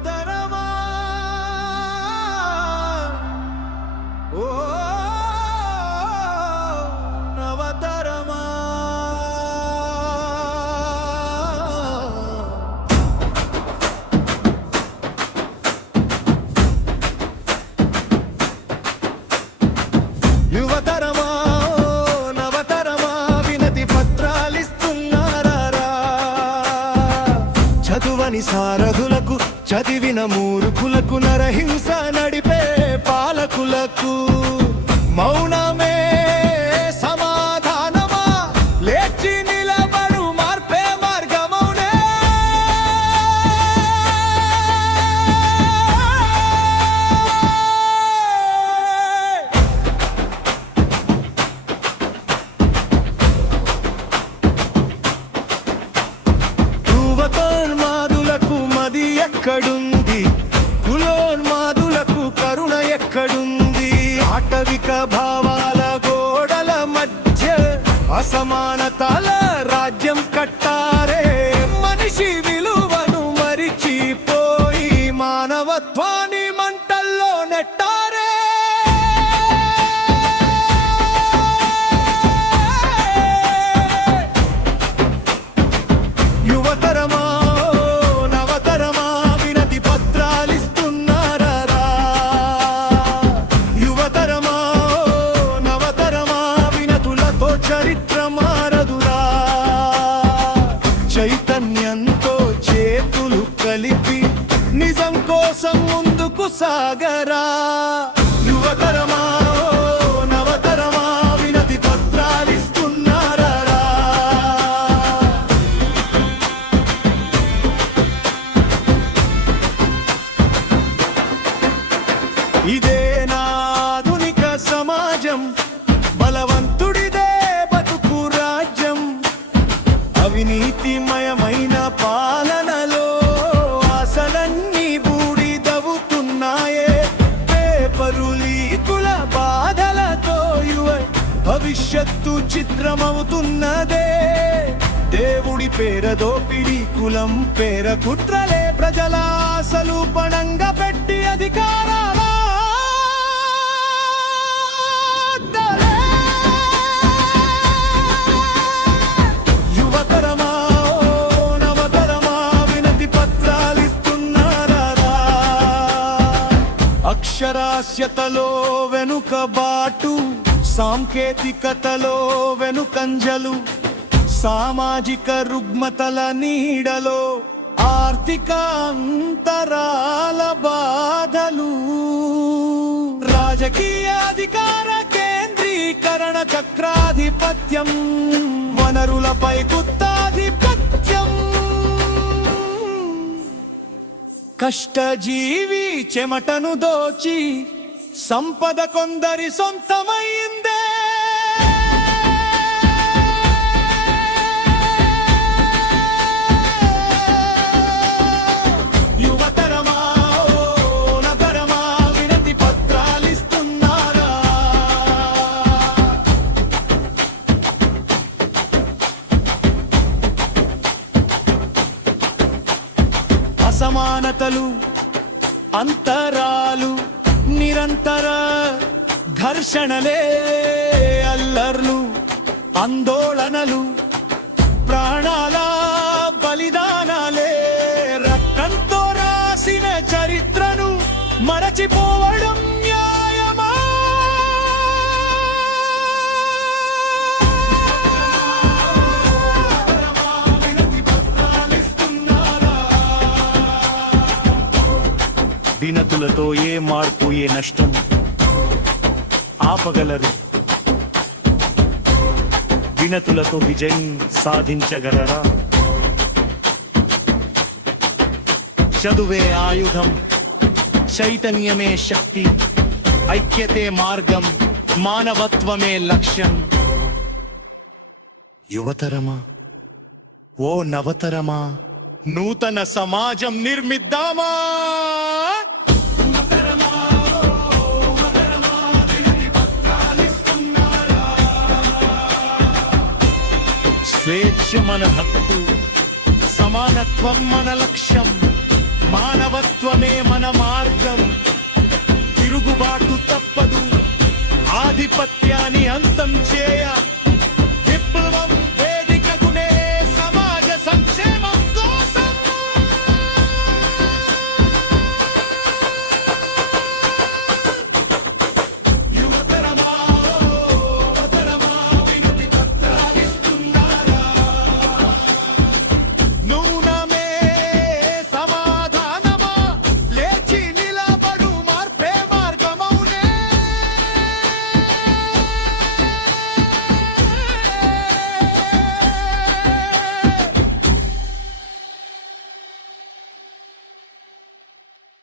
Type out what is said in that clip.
యువతరమా ఓ నవతరమా యువతరమా నవతరమా వినతి పత్రాలిస్తున్నారా చదువని సారథులకు చదివిన మూర్ఖులకు నరహింస నడిపే పాలకులకు మౌనమే సమాధానమా లేచి నిలబడు మార్పే మార్గమౌనే యువతోన్మాదులకు మది ఎక్కడుంది కులోన్మాదులకు కరుణ ఎక్కడుంది ఆటవిక భావాల గోడల మధ్య అసమానతల రాజ్యం కట్టారే మనిషి విలువను మరిచిపోయి మానవత్వాన్ని మంటల్లో నెట్టారే యువతరమా నవతరమా వినతి పత్రాలిస్తున్నారా యువతరమా నవతరమా వినతులతో చరిత్ర మారదురా చైతన్యంతో చేతులు కలిపి నిజం కోసం ముందుకు సాగరా యువతరమా నవతరమా వినతి పత్రాలిస్తున్నారా ఇదే నాధునిక సమాజం బలవంతుడిదే బతుకు రాజ్యం అవినీతిమయమైన పాలనలో ఆశలన్నీ బూడిదవుతున్నాయే పేపరు లీకుల బాధలతో యువ భవిష్యత్తు చిత్రమవుతున్నదే దేవుడి పేర దోపిడి కులం పేర కుట్రలే ప్రజల ఆశలు పణంగా పెట్టి అధికారాల యువతరమా నవతరమా వినతి పత్రాలిస్తున్నారా అక్షరాస్యతలో వెనుకబాటు సాంకేతికతలో వెనుకంజలు సామాజిక రుగ్మతల నీడలో ఆర్థిక అంతరాల బాధలు రాజకీయ అధికార కేంద్రీకరణ చక్రాధిపత్యం వనరులపై గుత్తాధిపత్యం కష్టజీవి చెమటను దోచి సంపద కొందరి సొంతమైందే అసమానతలు అంతరాలు నిరంతర ఘర్షణలే అల్లర్లు ఆందోళనలు ప్రాణాల బలిదానాలే రక్తంతో రాసిన చరిత్రను మరచిపోవడం న్యాయమా వినతులతో ఏ మార్పు ఏ నష్టం ఆపగలరు వినతులతో విజయం సాధించగలరా చదువే ఆయుధం చైతన్యమే శక్తి ఐక్యతే మార్గం మానవత్వమే లక్ష్యం యువతరమా ఓ నవతరమా నూతన సమాజం నిర్మిద్దామా స్వేచ్ఛ మన హక్కు, సమానత్వం మన లక్ష్యం, మానవత్వం ఆధిపత్యాన్ని